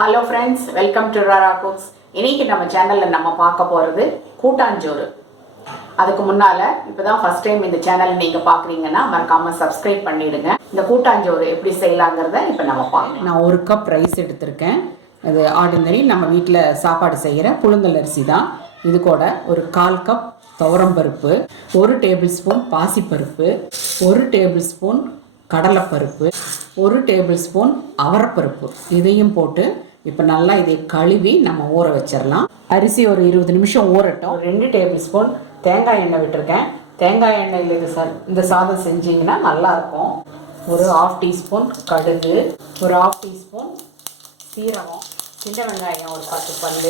Hello friends, welcome to Rara Cooks. இன்னைக்கு நம்ம சேனல்ல நம்ம பார்க்க போறது கூட்டாஞ்சோறு. அதுக்கு முன்னால இப்பதான் ஃபர்ஸ்ட் டைம் இந்த சேனலை நீங்க பார்க்கறீங்கன்னா மறக்காம Subscribe பண்ணிடுங்க. இந்த கூட்டாஞ்சோறு எப்படி செய்யலாம்ங்கறத இப்போ நம்ம பார்க்கலாம். நான் 1 கப் ரைஸ் எடுத்துர்க்கேன். இது ஆர்டினரி நம்ம வீட்ல சாப்பாடு செய்யற புழுங்கல் அரிசி தான். இது கூட ஒரு 1/4 கப் துவரம் பருப்பு, 1 டேபிள்ஸ்பூன் பாசிப்பருப்பு, 1 டேபிள்ஸ்பூன் கடலைப்பருப்பு, 1 டேபிள்ஸ்பூன் அவரைப்பருப்பு இதையும் போட்டு இப்போ நல்லா இதை கழுவி நம்ம ஊற வச்சிடலாம். அரிசி ஒரு 20 நிமிஷம் ஊறட்டும். 2 டேபிள்ஸ்பூன் தேங்காய் எண்ணெய் விட்டுருக்கேன். தேங்காய் எண்ணெயில் இந்த சாதம் செஞ்சிங்கன்னா நல்லாயிருக்கும். ஒரு 1/2 டீஸ்பூன் கடுகு, ஒரு 1/2 டீஸ்பூன் சீரகம், சின்ன வெங்காயம் ஒரு 10 பல்,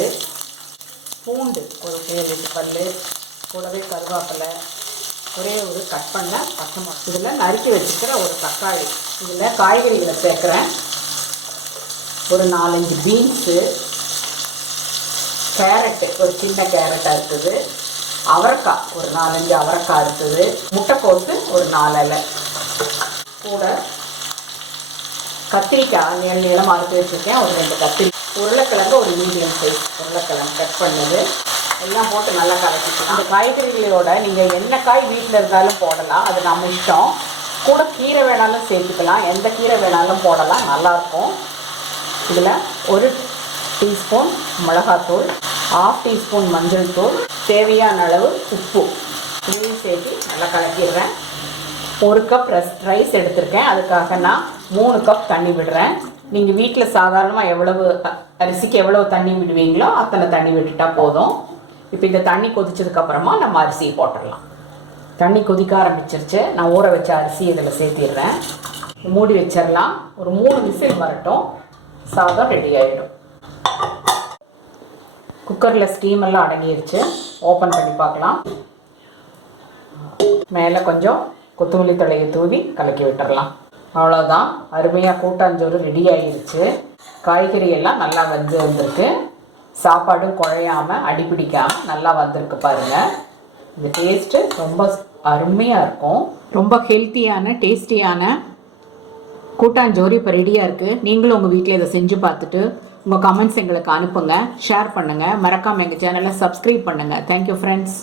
பூண்டு ஒரு 7 பல், கூடவே கருவேப்பிலை, ஒரே ஒரு கட் பண்ண பச்சை மிளகாய், இதில் நறுக்கி வச்சுக்கிற ஒரு தக்காளி, இதில் காய்கறிகளை சேர்க்குறேன். ஒரு 4-5 பீன்ஸு, கேரட்டு ஒரு சின்ன கேரட்டாக இருக்குது, அவரைக்காய் ஒரு 4-5 அவரைக்காய் இருக்குது, முட்டைக்கோசு ஒரு 4 இலை, கூட கத்திரிக்காய் நீளமாக அறுத்து வச்சுருக்கேன் ஒரு 2 கத்திரிக்காய், உருளைக்கிழங்கு ஒரு மீடியம் சைஸ் உருளைக்கிழங்கு கட் பண்ணது எல்லாம் போட்டு நல்லா கலக்கிக்கலாம். அந்த காய்கறிகளோட நீங்கள் என்ன காய் வீட்டில் இருந்தாலும் போடலாம், அது நம்ம இஷ்டம். கூட கீரை வேணாலும் சேர்த்துக்கலாம், எந்த கீரை வேணாலும் போடலாம், நல்லாயிருக்கும். இதில் 1 டீஸ்பூன் மிளகாத்தூள், 1/2 டீஸ்பூன் மஞ்சள் தூள், தேவையான அளவு உப்பு இதையும் சேர்த்து நல்லா கலக்கிடுறேன். 1 கப் ரைஸ் எடுத்திருக்கேன், அதுக்காக நான் 3 கப் தண்ணி விடுறேன். நீங்கள் வீட்டில் சாதாரணமாக எவ்வளவு அரிசிக்கு எவ்வளவு தண்ணி விடுவீங்களோ அத்தனை தண்ணி விட்டுட்டால் போதும். இப்போ இந்த தண்ணி கொதிச்சதுக்கப்புறமா நம்ம அரிசியை போட்டுடலாம். தண்ணி கொதிக்க ஆரம்பிச்சிருச்சு. நான் ஊற வச்ச அரிசி இதில் சேர்த்திடுறேன். மூடி வச்சிடலாம். ஒரு 3 விசில் வரட்டும், சாதம் ரெடி ஆகிடும். குக்கரில் ஸ்டீம் எல்லாம் அடங்கிடுச்சு. ஓப்பன் பண்ணி பார்க்கலாம். மேலே கொஞ்சம் கொத்தமல்லி தழையை தூவி கலக்கி விட்டுடலாம். அவ்வளோதான், அருமையாக கூட்டாஞ்சோறு ரெடி ஆகிடுச்சு. காய்கறி எல்லாம் நல்லா வந்திருக்கு. சாப்பாடும் குழையாமல் அடிப்பிடிக்காமல் நல்லா வந்திருக்கு பாருங்கள். இந்த டேஸ்ட்டு ரொம்ப அருமையாக இருக்கும். ரொம்ப ஹெல்த்தியான டேஸ்டியான கூட்டாஞ்சோறு இப்போ ரெடியாக இருக்குது. நீங்களும் உங்கள் வீட்டில் இதை செஞ்சு பார்த்துட்டு உங்கள் கமெண்ட்ஸ் எங்களுக்கு அனுப்புங்க, ஷேர் பண்ணுங்கள். மறக்காமல் எங்கள் சேனலை சப்ஸ்கிரைப் பண்ணுங்கள். Thank you friends.